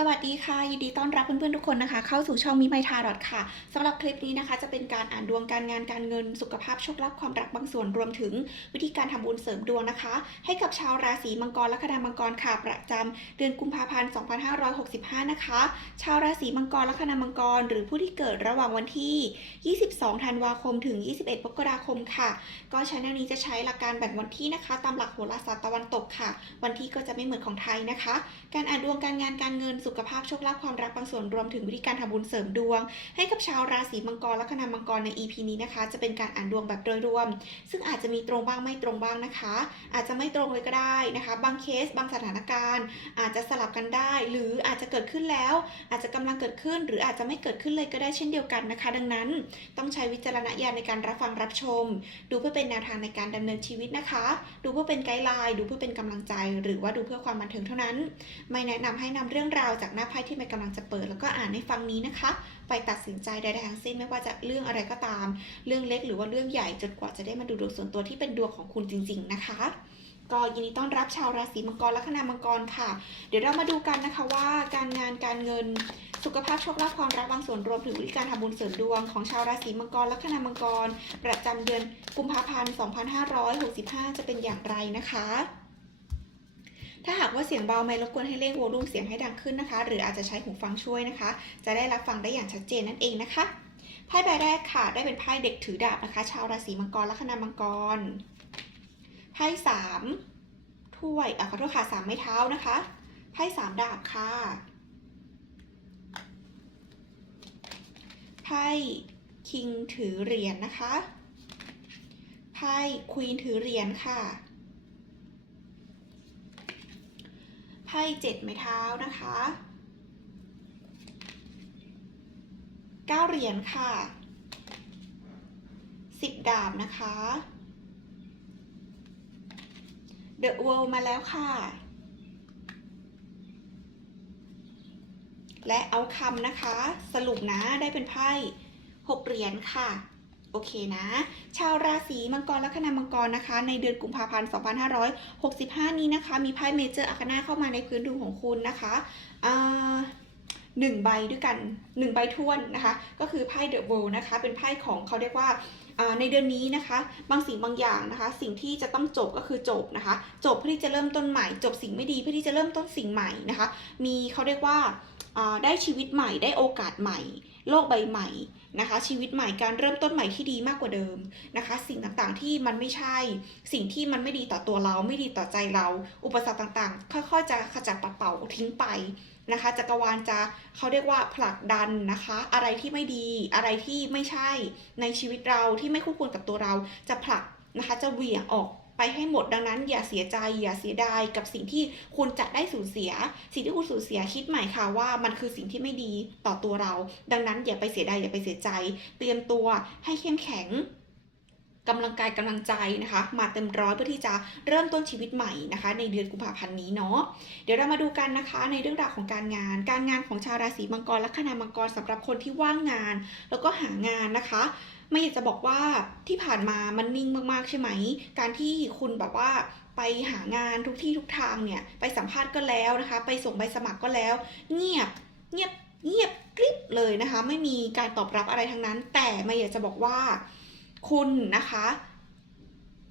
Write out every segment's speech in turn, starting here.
สวัสดีค่ะ ยินดีต้อนรับเพื่อนๆทุกคนนะคะ เข้าสู่ช่องมิไมทารอดค่ะสำหรับคลิปนี้นะคะ จะเป็นการอ่านดวงการงานการเงินสุขภาพโชคลาภความรักบางส่วนรวมถึง วิธีการทำบุญเสริมดวงนะคะ ให้กับชาวราศีมังกรและคณามังกรค่ะ ประจำเดือนกุมภาพันธ์2565 นะคะ ชาวราศีมังกรและคณามังกร หรือผู้ที่เกิดระหว่างวันที่ 22 ธันวาคมถึง 21มกราคมค่ะ ก็ช anel นี้จะใช้หลักการแบ่งวันที่นะคะตามหลักโหราศาสตร์ตะวันตกค่ะ วันที่ก็จะไม่เหมือนของไทยนะคะ การอ่านดวงการงานการเงินสุขภาพโชคลาภความรักบางส่วนรวมถึงวิธีการทำบุญเสริมดวง ให้กับชาวราศีมังกรและคณามังกรใน EP นี้นะคะ จะเป็นการอ่านดวงแบบโดยรวม ซึ่งอาจจะมีตรงบ้างไม่ตรงบ้างนะคะ อาจจะไม่ตรงเลยก็ได้นะคะ บางเคส บางสถานการณ์ อาจจะสลับกันได้ หรืออาจจะเกิดขึ้นแล้ว อาจจะกำลังเกิดขึ้น หรืออาจจะไม่เกิดขึ้นเลยก็ได้เช่นเดียวกันนะคะ ดังนั้นต้องใช้วิจารณญาณในการรับฟังรับชม ดูเพื่อเป็นแนวทางในการดำเนินชีวิตนะคะ ดูเพื่อเป็นไกด์ไลน์ดูเพื่อเป็นกำลังใจ หรือว่าดูเพื่อความบันเทิงเท่านั้น ไม่แนะนำให้นำเรื่องราวาจากหน้าไพ่ที่มันกำลังจะเปิด แล้วก็อ่านให้ฟังนี้นะคะ ไปตัดสินใจใดๆทั้งสิ้นไม่ว่าจะเรื่องอะไรก็ตาม เรื่องเล็กหรือว่าเรื่องใหญ่จนกว่าจะได้มาดูดวงส่วนตัวที่เป็นดวงของคุณจริง ๆ นะคะก็ยินดีต้อนรับชาวราศีมังกรและคณามังกรค่ะ เดี๋ยวเรามาดูกันนะคะว่าการงานการเงินสุขภาพโชคลาภความรักบางส่วนรวมถึงวิธีการทำบุญเสริมดวงของชาวราศีมังกรและคณามังกร ประจำเดือนกุมภาพันธ์ 2565 จะเป็นอย่างไรนะคะ ถ้าหากว่าเสียงเบาไม่รบกวนให้เร่งโวลูมเสียงให้ดังขึ้นนะคะ หรืออาจจะใช้หูฟังช่วยนะคะ จะได้รับฟังได้อย่างชัดเจนนั่นเองนะคะไพ่ใบแรกค่ะ ได้เป็นไพ่เด็กถือดาบนะคะ ชาวราศีมังกรและคณามังกรไพ่สามถ้วยอะขอโทษค่ะสามไม้เท้านะคะไพ่สามดาบค่ะไพ่คิงถือเหรียญนะคะไพ่ควีนถือเหรียญค่ะ ไพ่เจ็ดไม้เท้านะคะเก้าเหรียญค่ะสิบดาบนะคะเดอะ o ว l มาแล้วค่ะ และเอาคำนะคะ สรุปนะได้เป็นไพ่หกเหรียญค่ะ โอเคนะ ชาวราศีมังกรและคณามังกรนะคะ ในเดือนกุมภาพันธ์ 2565 นี้นะคะ มีไพ่เมเจอร์อาคนาเข้ามาในพื้นดวงของคุณนะคะหนึ่งใบด้วยกันหนึ่งใบท้วนนะคะ ก็คือไพ่เดอะโวนะคะ เป็นไพ่ของเขาเรียกว่าในเดือนนี้นะคะ บางสิ่งบางอย่างนะคะ สิ่งที่จะต้องจบก็คือจบนะคะ จบเพื่อที่จะเริ่มต้นใหม่ จบสิ่งไม่ดีเพื่อที่จะเริ่มต้นสิ่งใหม่นะคะ มีเขาเรียกว่าได้ชีวิตใหม่ได้โอกาสใหม่ โลกใบใหม่นะคะ ชีวิตใหม่การเริ่มต้นใหม่ที่ดีมากกว่าเดิมนะคะ สิ่งต่างๆที่มันไม่ใช่ สิ่งที่มันไม่ดีต่อตัวเรา ไม่ดีต่อใจเรา อุปสรรคต่างๆ ค่อยๆ จะขจัดปัดเป่าทิ้งไปนะคะจักรวาลจะเขาเรียกว่าผลักดันนะคะ อะไรที่ไม่ดีอะไรที่ไม่ใช่ในชีวิตเราที่ไม่คู่ควรกับตัวเราจะผลักนะคะจะเหวี่ยงออก ไปให้หมดดังนั้น อย่าเสียใจอย่าเสียดายกับสิ่งที่คุณจะได้สูญเสีย สิ่งที่คุณสูญเสียคิดใหม่ค่ะว่ามันคือสิ่งที่ไม่ดีต่อตัวเรา ดังนั้นอย่าไปเสียดายอย่าไปเสียใจ เตรียมตัวให้เข้มแข็งกำลังกายกำลังใจนะคะ มาเต็มร้อยเพื่อที่จะเริ่มต้นชีวิตใหม่นะคะ ในเดือนกุมภาพันธ์นี้เนาะเดี๋ยวเรามาดูกันนะคะในเรื่องราวของการงาน การงานของชาวราศีมังกรและคณามังกรสำหรับคนที่ว่างงาน แล้วก็หางานนะคะ ไม่อยากจะบอกว่าที่ผ่านมามันนิ่งมากๆใช่ไหม การที่คุณแบบว่าไปหางานทุกที่ทุกทางเนี่ย ไปสัมภาษณ์ก็แล้วนะคะ ไปส่งใบสมัครก็แล้ว เงียบเงียบเงียบกริบเลยนะคะ ไม่มีการตอบรับอะไรทั้งนั้น แต่ไม่อยากจะบอกว่าคุณนะคะ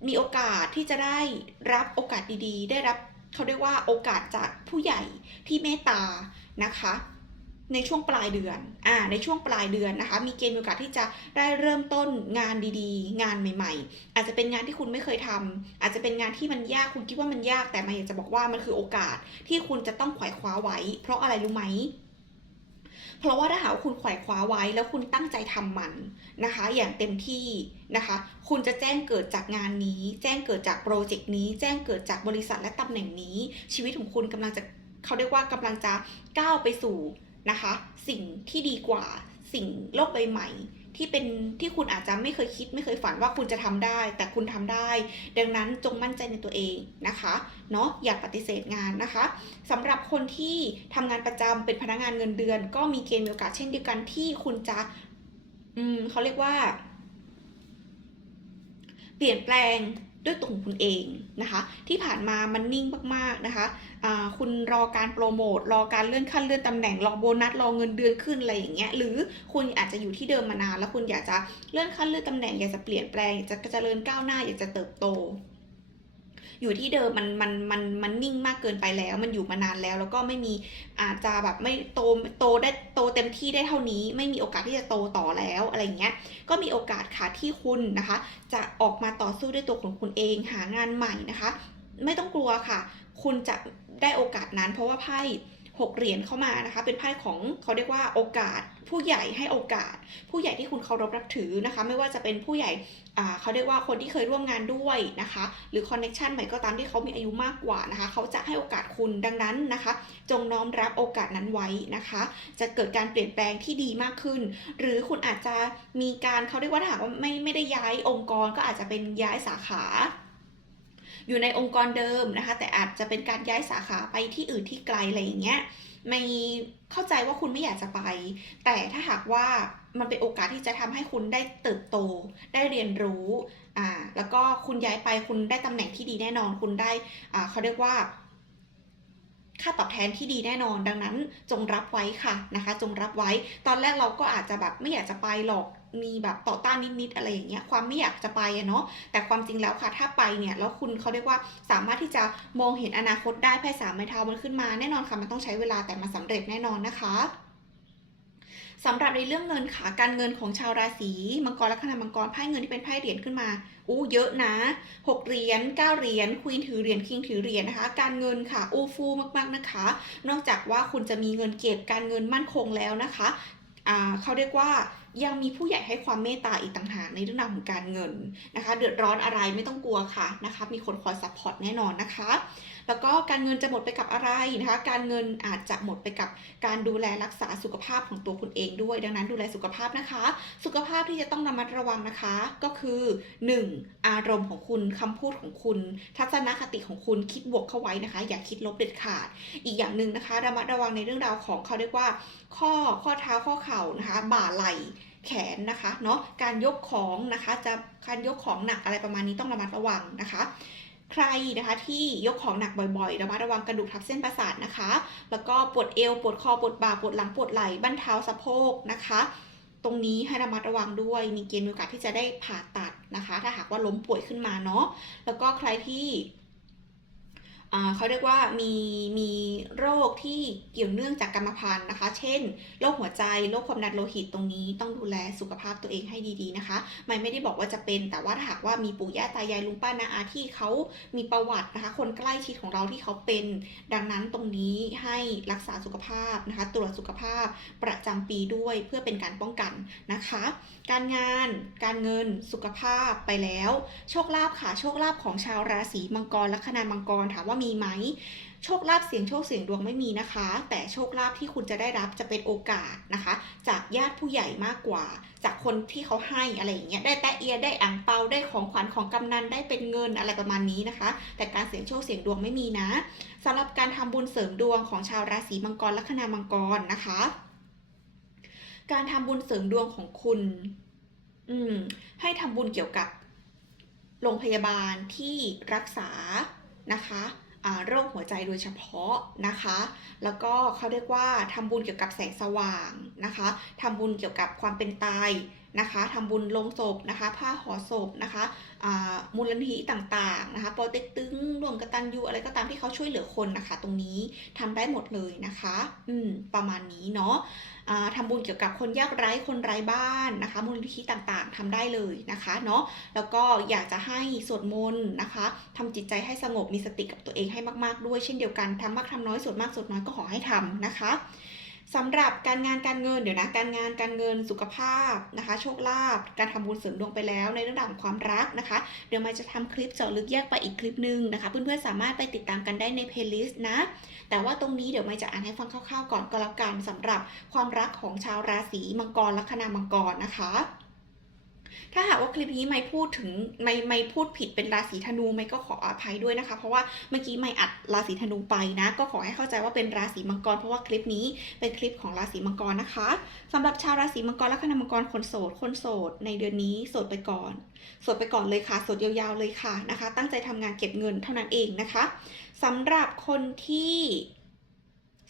มีโอกาสที่จะได้รับโอกาสดีๆ ได้รับเขาเรียกว่าโอกาสจากผู้ใหญ่ที่เมตตานะคะ ในช่วงปลายเดือน อ่า ในช่วงปลายเดือนนะคะ มีเกณฑ์โอกาสที่จะได้เริ่มต้นงานดีๆ งานใหม่ๆ อาจจะเป็นงานที่คุณไม่เคยทำอาจจะเป็นงานที่มันยาก คุณคิดว่ามันยาก แต่มาอยากจะบอกว่ามันคือโอกาสที่คุณจะต้องขวายคว้าไว้ เพราะอะไรรู้ไหมเพราะว่าถ้าหากคุณขวายคว้าไว้แล้วคุณตั้งใจทำมันนะคะ อย่างเต็มที่นะคะ คุณจะแจ้งเกิดจากงานนี้ แจ้งเกิดจากโปรเจกต์นี้ แจ้งเกิดจากบริษัทและตำแหน่งนี้ ชีวิตของคุณกำลังจะเขาเรียกว่ากำลังจะก้าวไปสู่ นะคะ สิ่งที่ดีกว่าสิ่งโลกใบใหม่ ที่เป็นที่คุณอาจจะไม่เคยคิดไม่เคยฝันว่าคุณจะทำได้ แต่คุณทำได้ ดังนั้นจงมั่นใจในตัวเองนะคะเนาะอย่าปฏิเสธงานนะคะสำหรับคนที่ทำงานประจำเป็นพนักงานเงินเดือน ก็มีเกณฑ์มีโอกาสเช่นเดียวกันที่คุณจะอืมเขาเรียกว่า เปลี่ยนแปลง ด้วยตัวของคุณเองนะคะ ที่ผ่านมามันนิ่งมากๆนะคะะคุณรอการโปรโมทรอการเลื่อนขั้นเลื่อนตำแหน่งรอโบนัสรอเงินเดือนขึ้นอะไรอย่างเงี้ยหรือคุณอาจจะอยู่ที่เดิมมานานแล้วคุณอยากจะเลื่อนขั้นเลื่อนตำแหน่งอยากจะเปลี่ยนแปลงอยากจะเจริญก้าวหน้าอยากจะเติบโต อยู่ที่เดิมมันมันมันมันนิ่งมากเกินไปแล้ว มันอยู่มานานแล้ว แล้วก็ไม่มีอาจจะแบบไม่โตโตได้โตเต็มที่ได้เท่านี้ ไม่มีโอกาสที่จะโตต่อแล้วอะไรเงี้ยก็มีโอกาสค่ะที่คุณนะคะ จะออกมาต่อสู้ด้วยตัวของคุณเองหางานใหม่นะคะ ไม่ต้องกลัวค่ะ คุณจะได้โอกาสนั้นเพราะว่าไพ่ หกเหรียญเข้ามานะคะ เป็นไพ่ของเขาเรียกว่าโอกาส ผู้ใหญ่ให้โอกาส ผู้ใหญ่ที่คุณเคารพนับถือนะคะ ไม่ว่าจะเป็นผู้ใหญ่เขาเรียกว่าคนที่เคยร่วมงานด้วยนะคะ หรือคอนเน็ชันใหม่ก็ตามที่เขามีอายุมากกว่านะคะ เขาจะให้โอกาสคุณดังนั้นนะคะ จงน้อมรับโอกาสนั้นไว้นะคะ จะเกิดการเปลี่ยนแปลงที่ดีมากขึ้น หรือคุณอาจจะมีการเขาเรียกว่าถ้าหากว่าไม่ไม่ได้ย้ายองค์กรก็อาจจะเป็นย้ายสาขา อยู่ในองค์กรเดิมนะคะ แต่อาจจะเป็นการย้ายสาขาไปที่อื่นที่ไกลอะไรอย่างเงี้ยไม่เข้าใจว่าคุณไม่อยากจะไป แต่ถ้าหากว่ามันเป็นโอกาสที่จะทำให้คุณได้เติบโต ได้เรียนรู้อ่าแล้วก็คุณย้ายไปคุณได้ตำแหน่งที่ดีแน่นอน คุณได้อ่าเขาเรียกว่า ค่าตอบแทนที่ดีแน่นอน ดังนั้นจงรับไว้ค่ะนะคะ จงรับไว้ ตอนแรกเราก็อาจจะแบบไม่อยากจะไปหรอกมีแบบต่อต้านนิดๆอะไรอย่างเงี้ยความไม่อยากจะไปเนาะแต่ความจริงแล้วค่ะถ้าไปเนี่ยแล้วคุณเขาเรียกว่าสามารถที่จะมองเห็นอนาคตได้ไพ่สามไม้เท้ามันขึ้นมาแน่นอนค่ะมันต้องใช้เวลาแต่มันสำเร็จแน่นอนนะคะ สำหรับในเรื่องเงินค่ะการเงินของชาวราศีมังกรและคณะมังกรไพ่เงินที่เป็นไพ่เหรียญขึ้นมาอู้เยอะนะหกเหรียญเก้าเหรียญควีนถือเหรียญคิงถือเหรียญนะคะ การเงินค่ะอู้ฟู่มากๆนะคะ นอกจากว่าคุณจะมีเงินเก็บการเงินมั่นคงแล้วนะคะเขาเรียกว่ายังมีผู้ใหญ่ให้ความเมตตาอีกต่างหากในเรื่องราวของการเงินนะคะ เดือดร้อนอะไรไม่ต้องกลัวค่ะนะคะ มีคนคอยซัพพอร์ตแน่นอนนะคะ แล้วก็การเงินจะหมดไปกับอะไรนะคะ การเงินอาจจะหมดไปกับการดูแลรักษาสุขภาพของตัวคุณเองด้วย ดังนั้นดูแลสุขภาพนะคะ สุขภาพที่จะต้องระมัดระวังนะคะ ก็คือ 1. อารมณ์ของคุณคำพูดของคุณ ทัศนคติของคุณคิดบวกเข้าไว้นะคะ อย่าคิดลบเด็ดขาด อีกอย่างหนึ่งนะคะ ระมัดระวังในเรื่องราวของเขาเรียกว่า ข้อข้อเท้าข้อเข่านะคะ บ่าไหล่แขนนะคะเนาะการยกของนะคะจะการยกของหนักอะไรประมาณนี้ต้องระมัดระวังนะคะ ใครนะคะที่ยกของหนักบ่อยๆ ระมัดระวังกระดูกทับเส้นประสาทนะคะ แล้วก็ปวดเอว ปวดคอ ปวดบ่า ปวดหลัง ปวดไหล่บั้นเท้าสะโพกนะคะ ตรงนี้ให้ระมัดระวังด้วย มีเกณฑ์มีโอกาสที่จะได้ผ่าตัดนะคะ ถ้าหากว่าล้มป่วยขึ้นมาเนาะ แล้วก็ใครที่ เขาเรียกว่ามีมีโรคที่เกี่ยวเนื่องจากกรรมพันธุ์นะคะ เช่นโรคหัวใจโรคความดันโลหิตตรงนี้ต้องดูแลสุขภาพตัวเองให้ดีๆนะคะไม่ไม่ได้บอกว่าจะเป็นแต่ว่าหากว่ามีปู่ย่าตายายลุงป้านาอาที่เขามีประวัตินะคะ คนใกล้ชิดของเราที่เขาเป็น ดังนั้นตรงนี้ให้รักษาสุขภาพนะคะ ตรวจสุขภาพประจำปีด้วยเพื่อเป็นการป้องกันนะคะ การงานการเงินสุขภาพไปแล้ว โชคลาภค่ะโชคลาภของชาวราศีมังกรละคณามังกรถามว่ามีไหมโชคลาภเสียงโชคเสียงดวงไม่มีนะคะ แต่โชคลาภที่คุณจะได้รับจะเป็นโอกาสนะคะ จากญาติผู้ใหญ่มากกว่า จากคนที่เขาให้อะไรอย่างเงี้ยได้แตะเอียได้อ่างเปาได้ของขวัญของกำนันได้เป็นเงินอะไรประมาณนี้นะคะ แต่การเสียงโชคเสียงดวงไม่มีนะสำหรับการทำบุญเสริมดวงของชาวราศีมังกรละคณามังกรนะคะ การทำบุญเสริมดวงของคุณ อืม ให้ทำบุญเกี่ยวกับโรงพยาบาลที่รักษานะคะ โรคหัวใจโดยเฉพาะนะคะ แล้วก็เขาเรียกว่าทำบุญเกี่ยวกับแสงสว่างนะคะทำบุญเกี่ยวกับความเป็นตายนะคะทำบุญลงศพนะคะ ผ้าห่อศพนะคะมูลนิธิต่างๆนะคะโปรเต็กตึงรวมกตันยูอะไรก็ตามที่เขาช่วยเหลือคนนะคะ ตรงนี้ทำได้หมดเลยนะคะ อืมประมาณนี้เนาะทำบุญเกี่ยวกับคนยากไร้คนไร้บ้านนะคะ มูลนิธิต่างๆทำได้เลยนะคะเนาะแล้วก็อยากจะให้สวดมนต์นะคะทำจิตใจให้สงบมีสติกับตัวเองให้มาก ๆ ด้วยเช่นเดียวกันทำมากทำน้อยสวดมากสวดน้อยก็ขอให้ทำนะคะ สำหรับการงานการเงินเดี๋ยวนะการงานการเงินสุขภาพนะคะ โชคลาภการทำบุญเสริมดวงไปแล้ว ในเรื่องราวของความรักนะคะ เดี๋ยวมาจะทำคลิปเจาะลึกแยกไปอีกคลิปหนึ่งนะคะ เพื่อนๆสามารถไปติดตามกันได้ในเพลย์ลิสต์นะ แต่ว่าตรงนี้เดี๋ยวมาจะอ่านให้ฟังคร่าวๆก่อนก็แล้วกันสำหรับความรักของชาวราศีมังกรลัคนามังกรนะคะ ถ้าหากว่าคลิปนี้ไม่พูดถึงไม่ไม่พูดผิดเป็นราศีธนูไม่ก็ขออภัยด้วยนะคะ เพราะว่าเมื่อกี้ไม่อัดราศีธนูไปนะ ก็ขอให้เข้าใจว่าเป็นราศีมังกร เพราะว่าคลิปนี้เป็นคลิปของราศีมังกรนะคะสำหรับชาวราศีมังกรและคณะมังกรคนโสดคนโสด ในเดือนนี้โสดไปก่อนโสดไปก่อนเลยค่ะโสดยาวๆเลยค่ะนะคะ ตั้งใจทำงานเก็บเงินเท่านั้นเองนะคะสำหรับคนที่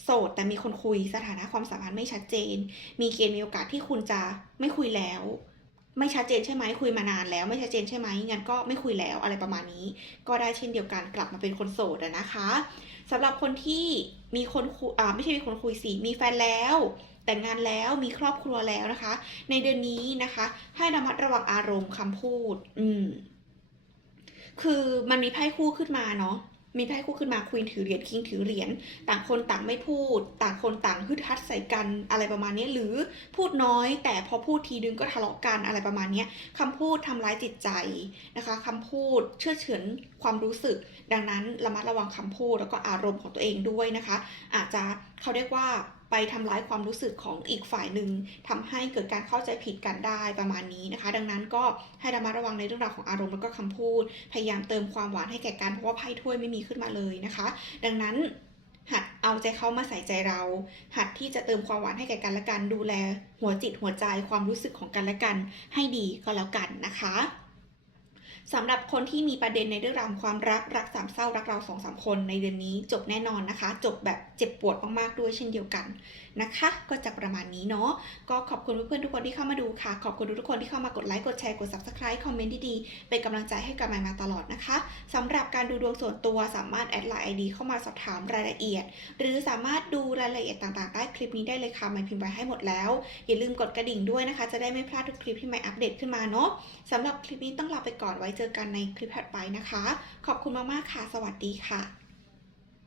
โสดแต่มีคนคุยสถานะความสัมพันธ์ไม่ชัดเจน มีเกณฑ์มีโอกาสที่คุณจะไม่คุยแล้ว ไม่ชัดเจนใช่ไหมคุยมานานแล้วไม่ชัดเจนใช่ไหมงั้นก็ไม่คุยแล้วอะไรประมาณนี้ ก็ได้เช่นเดียวกันกลับมาเป็นคนโสดนะคะสำหรับคนที่มีคนคุยอ่าไม่ใช่มีคนคุยสิมีแฟนแล้วแต่งงานแล้วมีครอบครัวแล้วนะคะ ในเดือนนี้นะคะ ให้ระมัดระวังอารมณ์คำพูด อืม คือมันมีไพ่คู่ขึ้นมาเนาะ มีไพ่คู่ขึ้นมาควีนถือเหรียญคิงถือเหรียญต่างคนต่างไม่พูด ต่างคนต่างฮึดฮัดใส่กันอะไรประมาณนี้หรือพูดน้อย แต่พอพูดทีนึงก็ทะเลาะกันอะไรประมาณนี้คำพูดทำร้ายจิตใจนะคะคำพูดเชื่อเฉือนความรู้สึก ดังนั้นระมัดระวังคำพูดแล้วก็อารมณ์ของตัวเองด้วยนะคะ อาจจะเขาเรียกว่า ไปทำร้ายความรู้สึกของอีกฝ่ายหนึ่งทำให้เกิดการเข้าใจผิดกันได้ประมาณนี้นะคะ ดังนั้นก็ให้ระมัดระวังในเรื่องราวของอารมณ์แล้วก็คำพูด พยายามเติมความหวานให้แก่กันเพราะว่าไพ่ถ้วยไม่มีขึ้นมาเลยนะคะ ดังนั้นหัดเอาใจเขามาใส่ใจเรา หัดที่จะเติมความหวานให้แก่กันและกัน ดูแล หัวจิตหัวใจความรู้สึกของกันและกัน ให้ดีก็แล้วกันนะคะ สำหรับคนที่มีประเด็นในเรื่องราวของความรักรักสามเศร้ารักเราสองสามคนในเดือนนี้จบแน่นอนนะคะ จบแบบเจ็บปวดมากๆด้วยเช่นเดียวกัน นะคะ ก็จะประมาณนี้เนาะก็ขอบคุณเพื่อนๆทุกคนที่เข้ามาดูค่ะ ขอบคุณทุกคนที่เข้ามากดไลค์กดแชร์กด subscribe คอมเมนต์ดีๆเป็นกำลังใจให้กับใหม่มาตลอดนะคะสำหรับการดูดวงส่วนตัวสามารถแอดไลน์ ID เข้ามาสอบถามรายละเอียด หรือสามารถดูรายละเอียดต่างๆใต้คลิปนี้ได้เลยค่ะใหม่พิมพ์ไว้ให้หมดแล้ว อย่าลืมกดกระดิ่งด้วยนะคะ จะได้ไม่พลาดทุกคลิปที่ใหม่อัปเดตขึ้นมาเนาะสำหรับคลิปนี้ต้องลาไปก่อนไว้เจอกันในคลิปถัดไปนะคะ ขอบคุณมากๆค่ะ สวัสดีค่ะ